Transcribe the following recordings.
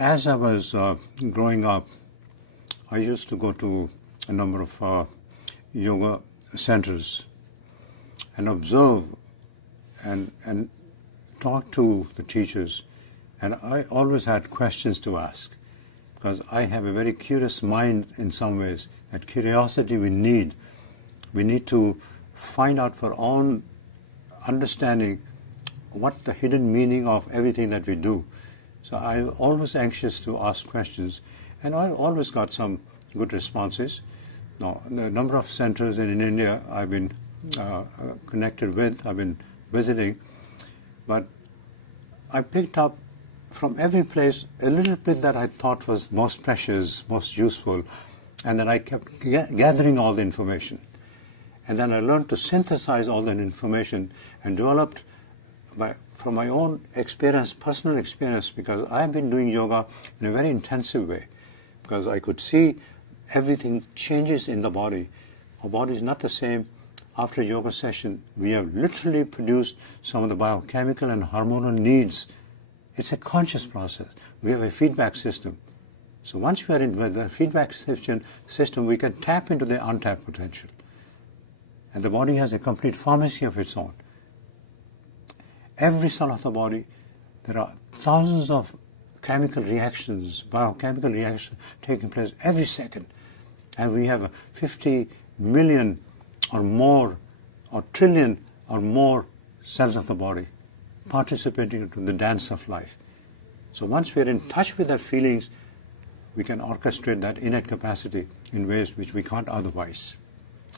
As I was growing up, I used to go to a number of yoga centers and observe and talk to the teachers. And I always had questions to ask, because I have a very curious mind in some ways. That curiosity we need. We need to find out for our own understanding what the hidden meaning of everything that we do. So I'm always anxious to ask questions, and I've always got some good responses. Now, the number of centers in India I've been connected with, I've been visiting, but I picked up from every place a little bit that I thought was most precious, most useful, and then I kept gathering all the information. And then I learned to synthesize all that information and developed from my own experience, personal experience, because I've been doing yoga in a very intensive way, because I could see everything changes in the body. Our body is not the same after a yoga session. We have literally produced some of the biochemical and hormonal needs. It's a conscious process. We have a feedback system. So once we are in the feedback system, we can tap into the untapped potential. And the body has a complete pharmacy of its own. Every cell of the body, there are thousands of chemical reactions, biochemical reactions taking place every second. And we have 50 million or more, or trillion or more cells of the body participating in the dance of life. So once we are in touch with our feelings, we can orchestrate that innate capacity in ways which we can't otherwise.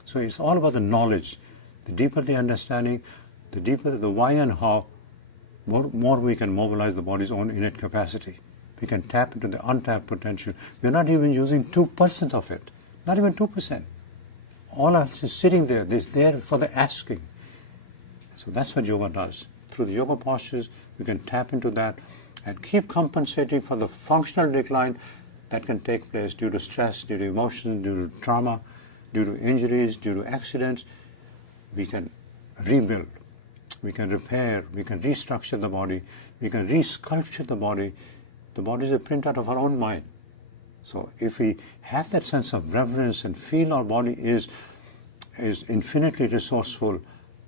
So it's all about the knowledge. The deeper the understanding, the deeper the why and how, more we can mobilize the body's own innate capacity. We can tap into the untapped potential. We're not even using 2% of it, not even 2%. All else is sitting there. It's there for the asking. So that's what yoga does. Through the yoga postures, we can tap into that and keep compensating for the functional decline that can take place due to stress, due to emotion, due to trauma, due to injuries, due to accidents. We can rebuild, we can repair, we can restructure the body, we can resculpture the body. The body is a printout of our own mind. So if we have that sense of reverence and feel our body is infinitely resourceful,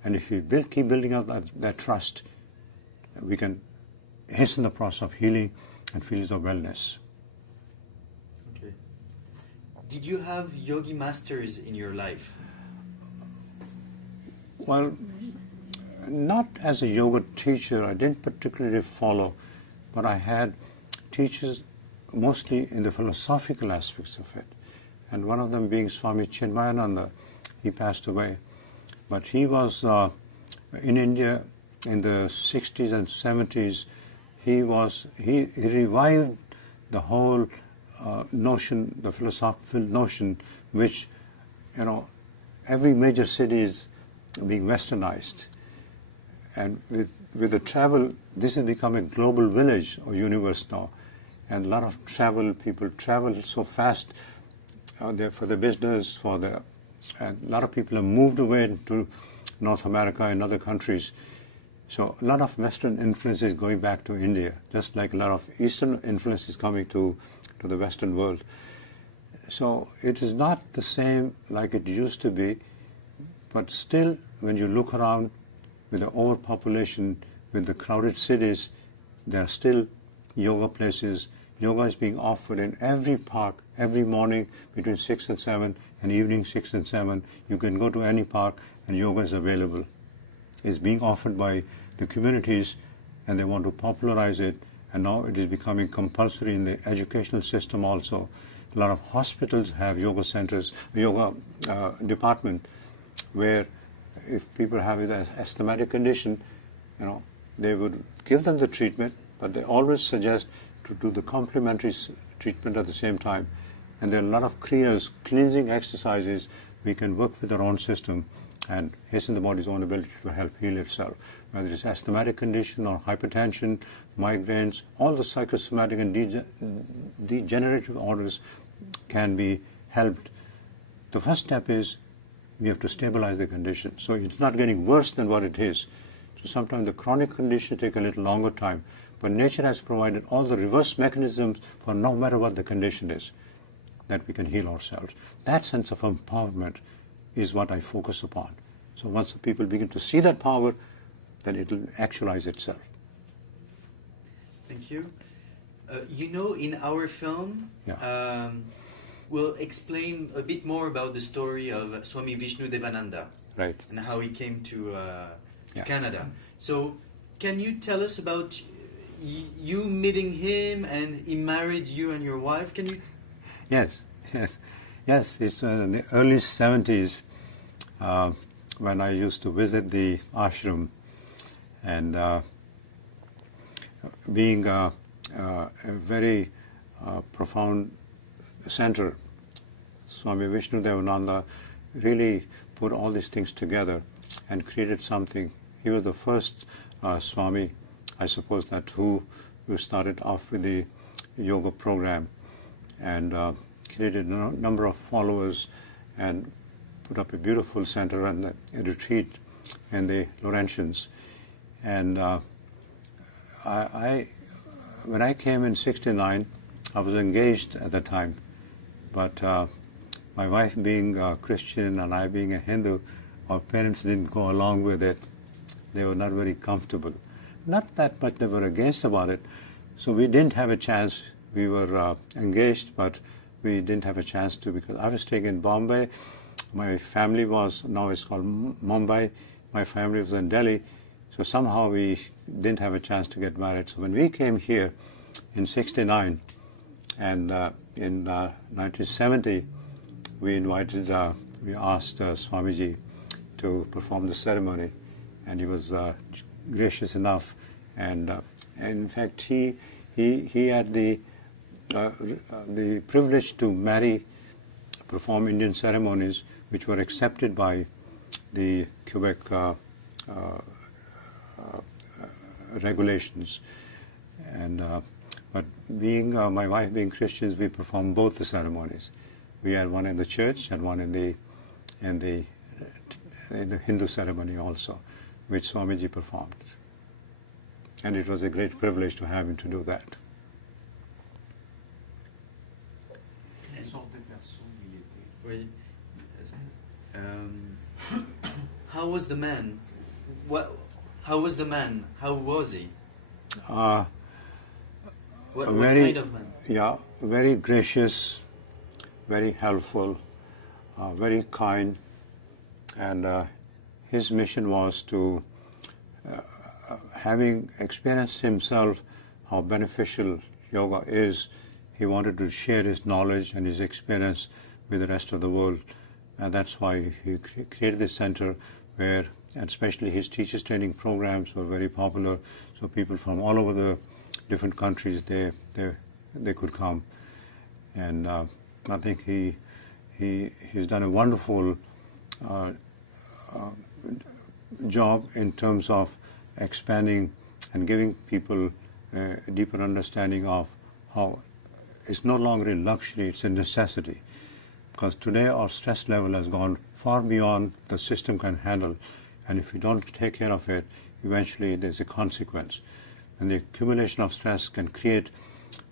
and if we keep building up that trust, we can hasten the process of healing and feelings of wellness. Okay. Did you have yogi masters in your life? Well, not as a yoga teacher. I didn't particularly follow, but I had teachers mostly in the philosophical aspects of it. And one of them being Swami Chinmayananda. He passed away. But he was in India in the 60s and 70s. He revived the whole notion, the philosophical notion, which, every major city is being westernized. And with the travel, this has become a global village or universe now. And a lot of people travel so fast for the business, and a lot of people have moved away to North America and other countries. So a lot of Western influence is going back to India, just like a lot of Eastern influence is coming to the Western world. So it is not the same like it used to be, but still, when you look around with the overpopulation, with the crowded cities, there are still yoga places. Yoga is being offered in every park, every morning between 6 and 7, and evening 6 and 7. You can go to any park and yoga is available. It's being offered by the communities, and they want to popularize it, and now it is becoming compulsory in the educational system also. A lot of hospitals have yoga centers, yoga department, where if people have an asthmatic condition, they would give them the treatment, but they always suggest to do the complementary treatment at the same time. And there are a lot of kriyas, cleansing exercises. We can work with our own system and hasten the body's own ability to help heal itself. Whether it's asthmatic condition or hypertension, migraines, all the psychosomatic and degenerative disorders can be helped. The first step is we have to stabilize the condition. So it's not getting worse than what it is. So sometimes the chronic conditions take a little longer time. But nature has provided all the reverse mechanisms for no matter what the condition is, that we can heal ourselves. That sense of empowerment is what I focus upon. So once the people begin to see that power, then it will actualize itself. Thank you. In our film, we'll explain a bit more about the story of Swami Vishnu Devananda. Right. And how he came to Canada. So can you tell us about you meeting him and he married you and your wife? Can you? Yes. It's in the early 70s when I used to visit the ashram, and being a very profound center, Swami Vishnu Devananda really put all these things together and created something. He was the first Swami, I suppose, who started off with the yoga program and created a number of followers and put up a beautiful center and a retreat in the Laurentians. And when I came in '69, I was engaged at the time, but my wife being a Christian and I being a Hindu, our parents didn't go along with it. They were not very comfortable. Not that much they were against about it. So we didn't have a chance. We were engaged, but we didn't have a chance to, because I was staying in Bombay. My family was, now it's called Mumbai. My family was in Delhi. So somehow we didn't have a chance to get married. So when we came here in '69 and in 1970, we asked Swamiji to perform the ceremony, and he was gracious enough. And in fact, he had the privilege to perform Indian ceremonies, which were accepted by the Quebec regulations. And but being my wife being Christians, we performed both the ceremonies. We had one in the church and one in the Hindu ceremony also, which Swamiji performed. And it was a great privilege to have him to do that. How was the man? How was the man? How was he? What kind of man? Yeah, very gracious, very helpful, very kind, and his mission was to, having experienced himself how beneficial yoga is, he wanted to share his knowledge and his experience with the rest of the world. And that's why he created this center where, and especially his teachers training programs were very popular. So people from all over the different countries, they could come. And I think he's done a wonderful job in terms of expanding and giving people a deeper understanding of how it's no longer a luxury, it's a necessity. Because today our stress level has gone far beyond the system can handle, and if you don't take care of it, eventually there's a consequence. And the accumulation of stress can create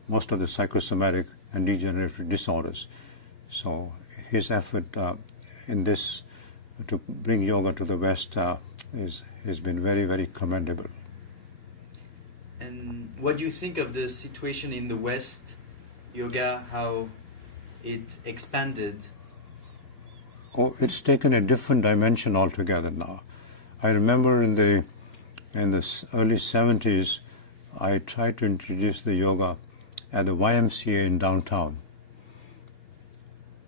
most of the psychosomatic and degenerative disorders. So his effort in this to bring yoga to the West has been very, very commendable. And what do you think of the situation in the West, yoga, how it expanded? Oh, it's taken a different dimension altogether now. I remember in the early 70s, I tried to introduce the yoga at the YMCA in downtown.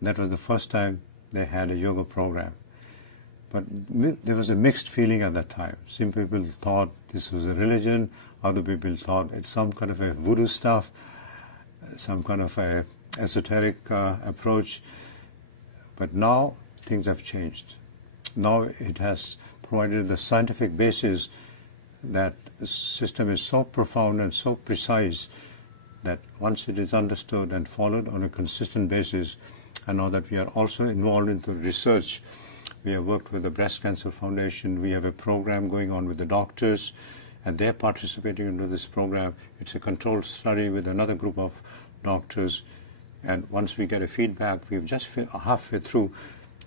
That was the first time they had a yoga program. But there was a mixed feeling at that time. Some people thought this was a religion, other people thought it's some kind of a voodoo stuff, some kind of a esoteric approach. But now things have changed. Now it has provided the scientific basis that the system is so profound and so precise that once it is understood and followed on a consistent basis, and now that we are also involved into research We have worked with the Breast Cancer Foundation. We have a program going on with the doctors, and they're participating into this program. It's a controlled study with another group of doctors. And once we get a feedback, we've just halfway through,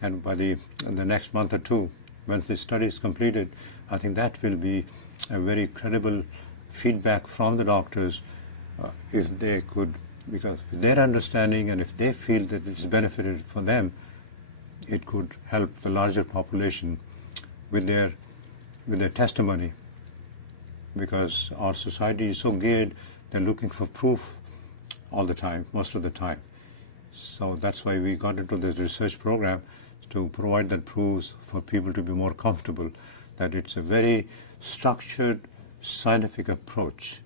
and by the next month or two, once the study is completed, I think that will be a very credible feedback from the doctors, if they could, because with their understanding and if they feel that it's benefited for them, it could help the larger population with their testimony, because our society is so geared, they're looking for proof all the time, most of the time. So that's why we got into this research program, to provide that proofs for people to be more comfortable that it's a very structured scientific approach.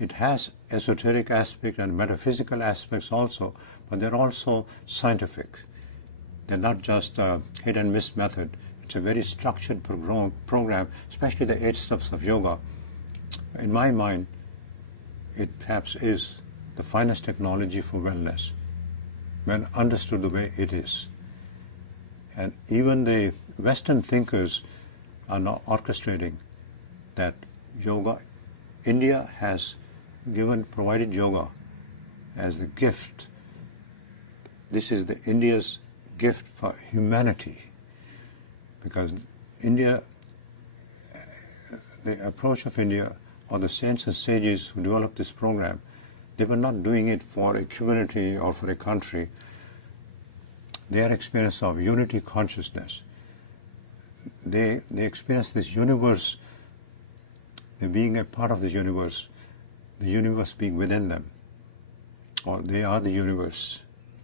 It has esoteric aspects and metaphysical aspects also, but they're also scientific. They're not just a hit and miss method. It's a very structured program, especially the 8 steps of yoga. In my mind, it perhaps is the finest technology for wellness, when understood the way it is. And even the Western thinkers are now orchestrating that yoga. India has provided yoga as a gift. This is India's gift for humanity, because India, the approach of India, or the saints and sages who developed this program, they were not doing it for a community or for a country. Their experience of unity consciousness, they experience this universe, they being a part of this universe, the universe being within them, or they are the universe.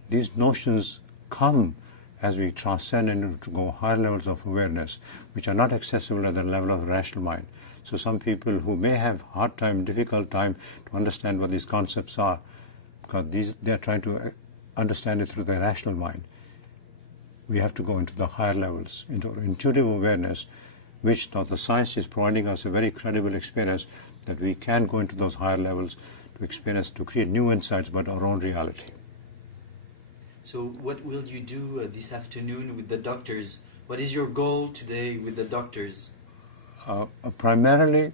These notions come as we transcend and to go higher levels of awareness, which are not accessible at the level of the rational mind. So some people who may have hard time, difficult time to understand what these concepts are, because they are trying to understand it through the rational mind. We have to go into the higher levels, into intuitive awareness, which the science is providing us a very credible experience that we can go into those higher levels to experience, to create new insights about our own reality. So what will you do this afternoon with the doctors? What is your goal today with the doctors? Primarily,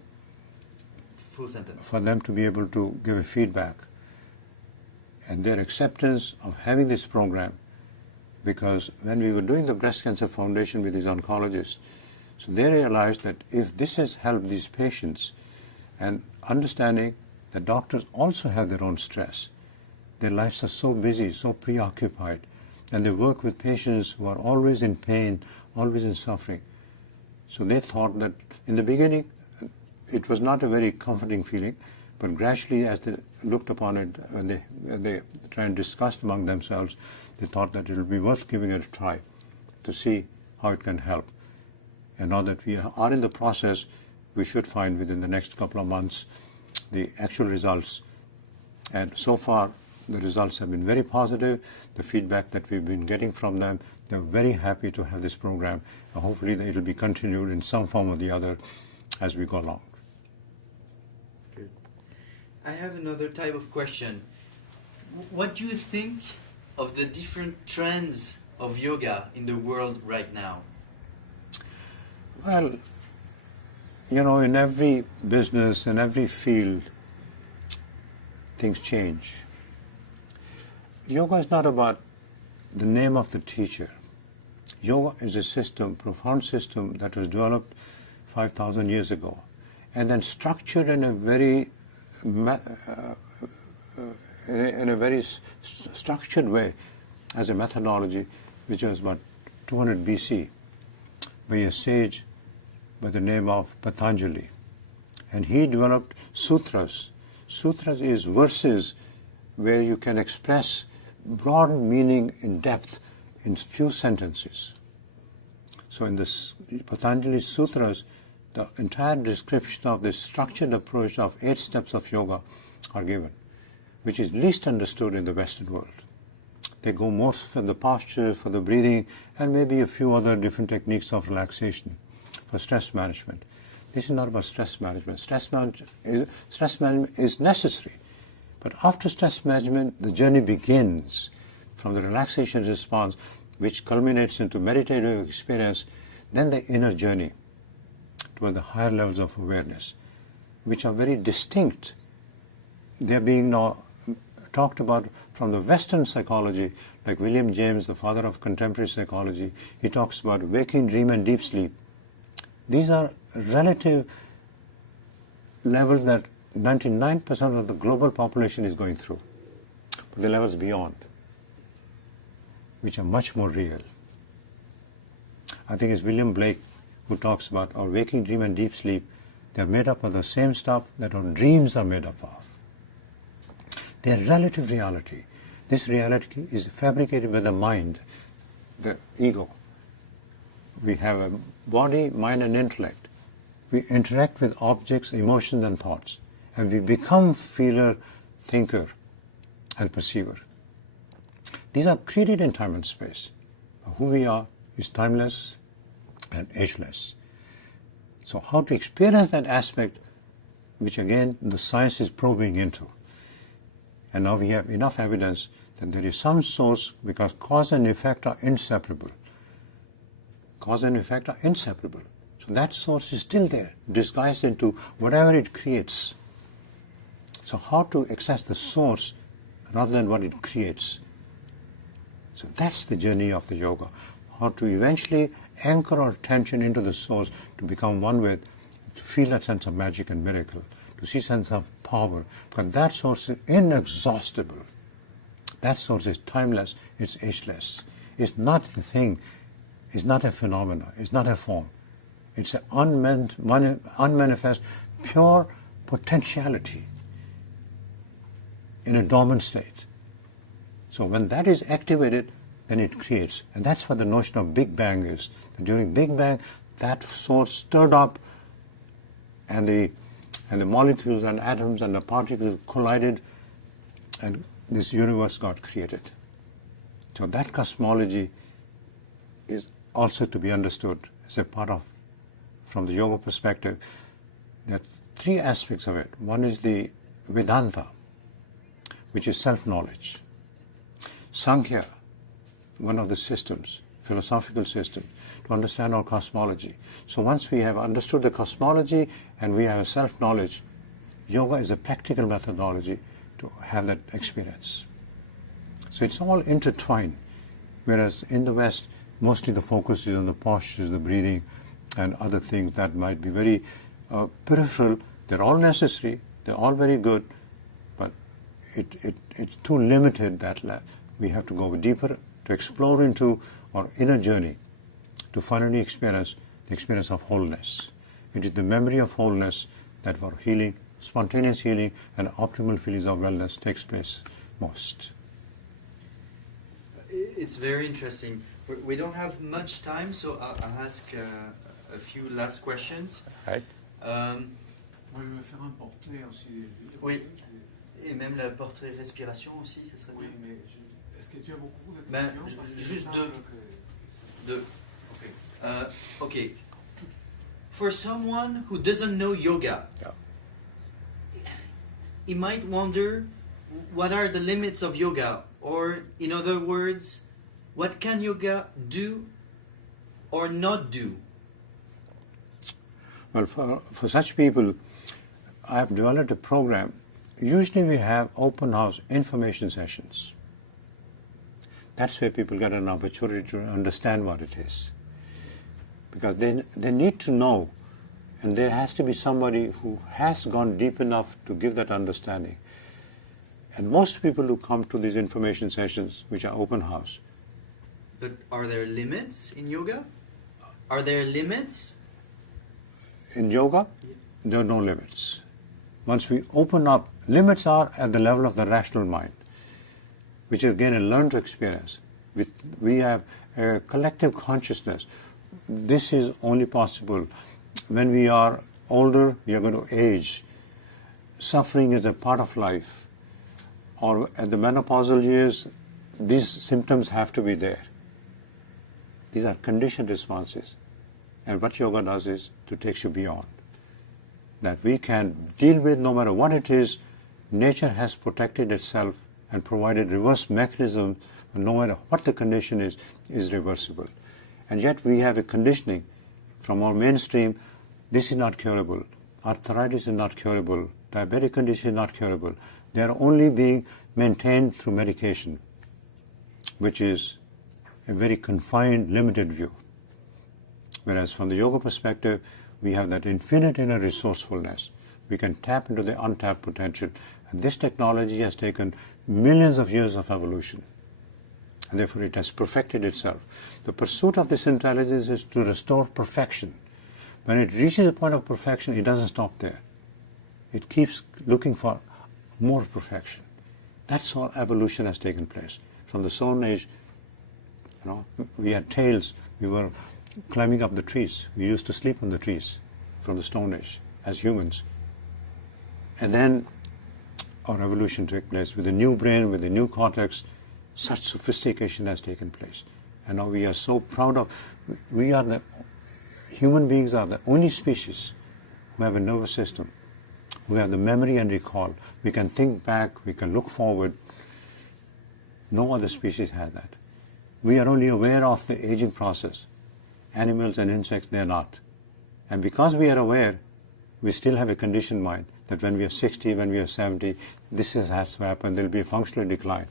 full sentence, for them to be able to give a feedback and their acceptance of having this program. Because when we were doing the Breast Cancer Foundation with these oncologists, so they realized that if this has helped these patients, and understanding that doctors also have their own stress, their lives are so busy, so preoccupied, and they work with patients who are always in pain, always in suffering. So they thought that in the beginning it was not a very comforting feeling, but gradually as they looked upon it, when they tried and discussed among themselves, they thought that it would be worth giving it a try to see how it can help. And now that we are in the process, we should find within the next couple of months the actual results. And so far, the results have been very positive. The feedback that we've been getting from them, they're very happy to have this program. And hopefully it will be continued in some form or the other as we go along. Good. I have another type of question. What do you think of the different trends of yoga in the world right now? Well, in every business, in every field, things change. Yoga is not about the name of the teacher. Yoga is a system, profound system that was developed 5,000 years ago, and then structured in a very structured way as a methodology, which was about 200 BC by a sage by the name of Patanjali. And he developed sutras. Sutras is verses where you can express broad meaning in depth in few sentences. So in this Patanjali Sutras, the entire description of this structured approach of 8 steps of yoga are given, which is least understood in the Western world. They go more for the posture, for the breathing, and maybe a few other different techniques of relaxation, for stress management. This is not about stress management. Stress management is necessary. But after stress management, the journey begins from the relaxation response which culminates into meditative experience, then the inner journey toward the higher levels of awareness, which are very distinct. They're being now talked about from the Western psychology, like William James, the father of contemporary psychology. He talks about waking dream and deep sleep. These are relative levels that 99% of the global population is going through. But the levels beyond, which are much more real. I think it's William Blake who talks about our waking dream and deep sleep. They're made up of the same stuff that our dreams are made up of. They're relative reality. This reality is fabricated by the mind, the ego. We have a body, mind, and intellect. We interact with objects, emotions, and thoughts, and we become feeler, thinker, and perceiver. These are created in time and space. Who we are is timeless and ageless. So how to experience that aspect, which again the science is probing into. And now we have enough evidence that there is some source, because cause and effect are inseparable. Cause and effect are inseparable. So that source is still there, disguised into whatever it creates. So how to access the source rather than what it creates? So that's the journey of the yoga. How to eventually anchor our attention into the source, to become one with, to feel that sense of magic and miracle, to see sense of power. Because that source is inexhaustible. That source is timeless, it's ageless. It's not the thing, it's not a phenomena, it's not a form. It's an unmanifest, pure potentiality in a dormant state. So when that is activated, then it creates. And that's what the notion of Big Bang is. That during Big Bang, that source stirred up, and the molecules and atoms and the particles collided, and this universe got created. So that cosmology is also to be understood as a part of, from the yoga perspective, there are three aspects of it. One is the Vedanta, which is self-knowledge. Sankhya, one of the systems, philosophical systems, to understand our cosmology. So once we have understood the cosmology and we have a self-knowledge, yoga is a practical methodology to have that experience. So it's all intertwined, whereas in the West, mostly the focus is on the postures, the breathing, and other things that might be very peripheral. They're all necessary, they're all very good, but it's too limited that we have to go deeper, to explore into our inner journey, to finally experience the experience of wholeness. It is the memory of wholeness that for healing, spontaneous healing, and optimal feelings of wellness takes place most. It's very interesting. We don't have much time, so I'll ask a few last questions. Right. Moi, je vais faire un portrait aussi. Oui. Et même le portrait respiration aussi, ça serait Oui, bien. mais est-ce que tu as beaucoup de Ben, questions? Parce que juste il me deux. semble que- Deux. Okay. For someone who doesn't know yoga, Yeah. he might wonder, what are the limits of yoga? Or, in other words, what can yoga do or not do? Well, for such people, I've developed a program. Usually we have open house information sessions. That's where people get an opportunity to understand what it is. Because they need to know, and there has to be somebody who has gone deep enough to give that understanding. And most people who come to these information sessions, which are open house. But are there limits in yoga? Are there limits? In yoga, there are no limits. Once we open up, limits are at the level of the rational mind, which is again a learned experience. We have a collective consciousness. This is only possible when we are older, we are going to age. Suffering is a part of life. Or at the menopausal years, these symptoms have to be there. These are conditioned responses. And what yoga does is to take you beyond. That we can deal with no matter what it is. Nature has protected itself and provided reverse mechanisms no matter what the condition is reversible. And yet we have a conditioning from our mainstream, this is not curable, arthritis is not curable, diabetic condition is not curable. They are only being maintained through medication, which is a very confined, limited view. Whereas from the yoga perspective, we have that infinite inner resourcefulness. We can tap into the untapped potential. And this technology has taken millions of years of evolution. And therefore it has perfected itself. The pursuit of this intelligence is to restore perfection. When it reaches a point of perfection, it doesn't stop there. It keeps looking for more perfection. That's how evolution has taken place. From the Stone Age, we had tails. We were climbing up the trees. We used to sleep on the trees from the Stone Age as humans. And then our evolution took place with a new brain, with a new cortex. Such sophistication has taken place. And now we are so proud of, human beings are the only species who have a nervous system, who have the memory and recall. We can think back, we can look forward. No other species has that. We are only aware of the aging process. Animals and insects, they are not. And because we are aware, we still have a conditioned mind that when we are 60, when we are 70, this has to happen, there will be a functional decline.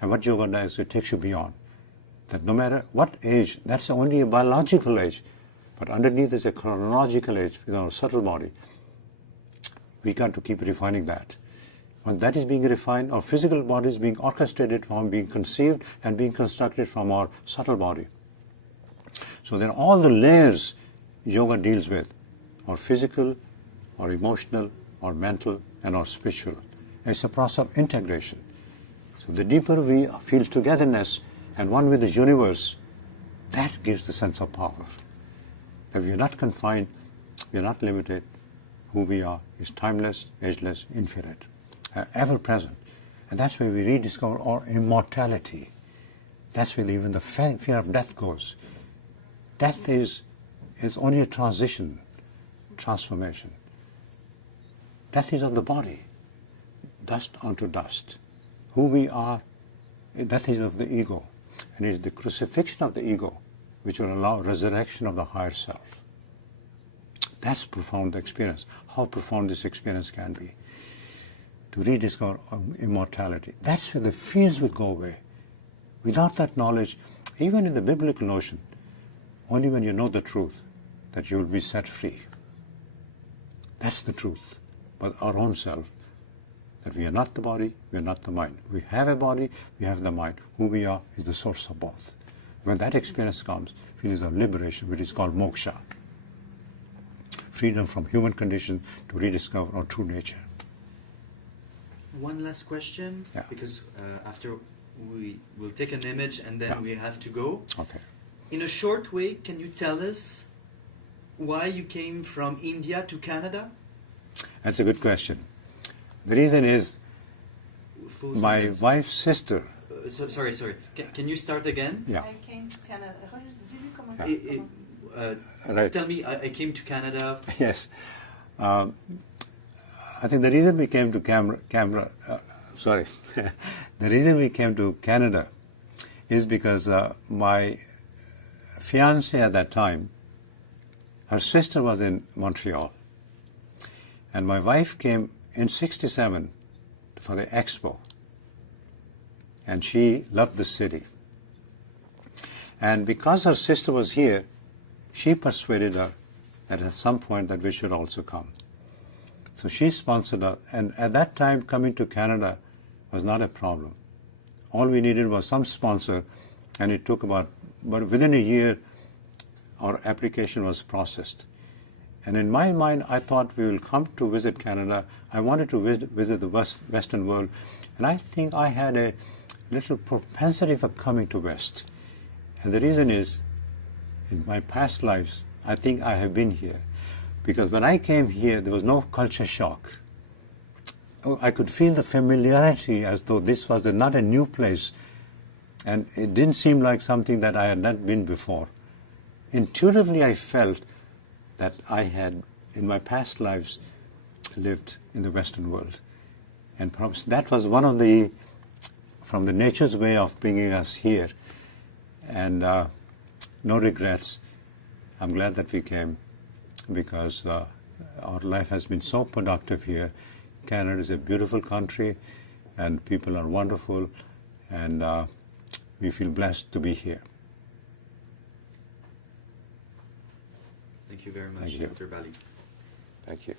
And what yoga does, it takes you beyond. That no matter what age, that's only a biological age, but underneath is a chronological age with our subtle body. We got to keep refining that. When that is being refined, our physical body is being orchestrated from being conceived and being constructed from our subtle body. So there are all the layers yoga deals with, our physical, our emotional, our mental, and our spiritual. It's a process of integration. So the deeper we feel togetherness and one with the universe, that gives the sense of power. That we are not confined, we are not limited. Who we are is timeless, ageless, infinite, ever present. And that's where we rediscover our immortality. That's where even the fear of death goes. Death is only a transition, transformation. Death is of the body, dust onto dust. Who we are, death is of the ego. And it is the crucifixion of the ego which will allow resurrection of the higher self. That's profound experience. How profound this experience can be. To rediscover immortality. That's where the fears will go away. Without that knowledge, even in the biblical notion, only when you know the truth, that you will be set free. That's the truth. But our own self, that we are not the body, we are not the mind. We have a body, we have the mind. Who we are is the source of both. When that experience comes, feelings of liberation, which is called moksha. Freedom from human condition to rediscover our true nature. One last question, yeah. Because after we will take an image and then we have to go. Okay. In a short way, can you tell us why you came from India to Canada? That's a good question. The reason is my wife's sister. Sorry. Can you start again? Yeah. I came to Canada. Right. Tell me, I came to Canada. Yes. I think the reason we came to the reason we came to Canada is because my fiancée at that time, her sister was in Montreal. And my wife came in '67 for the expo. And she loved the city. And because her sister was here, she persuaded her that at some point that we should also come. So she sponsored her. And at that time, coming to Canada was not a problem. All we needed was some sponsor, and it took but within a year, our application was processed. And in my mind, I thought we will come to visit Canada. I wanted to visit the Western world. And I think I had a little propensity for coming to West. And the reason is, in my past lives, I think I have been here. Because when I came here, there was no culture shock. I could feel the familiarity as though this was not a new place. And it didn't seem like something that I had not been before. Intuitively, I felt that I had, in my past lives, lived in the Western world. And perhaps that was one of the from the nature's way of bringing us here. And no regrets. I'm glad that we came because our life has been so productive here. Canada is a beautiful country and people are wonderful, and we feel blessed to be here. Thank you very much, Thank you. Dr. Bali. Thank you.